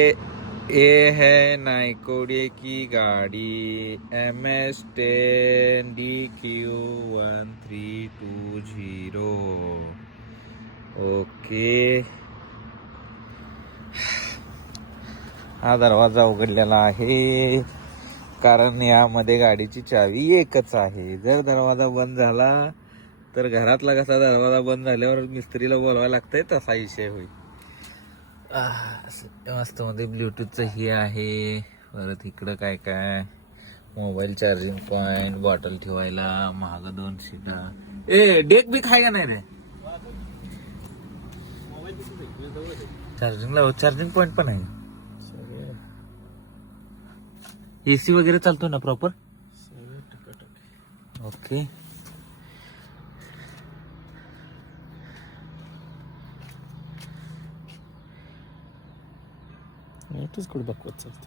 ये है नाइकोडिया की गाड़ी MS10DQ1320। ओके, हा दरवाजा उघडलेला आहे कारण यामध्ये गाडीची चावी एकच आहे. जर दरवाजा बंद झाला तर घरातला कसा दरवाजा बंद झाल्यावर मिस्त्रीला बोलवायला लागतंय तसा विषय होईल. मस्त मध्ये ब्ल्यूटूथचं हे आहे. परत इकडं काय काय मोबाईल चार्जिंग पॉइंट, बॉटल ठेवायला, महाग 2 सीटा. डेक बी खाय का नाही रे? चार्जिंग पॉइंट पण आहे. एसी वगैरे चालतो ना प्रॉपर? ओके. कुठे बघवत चालते.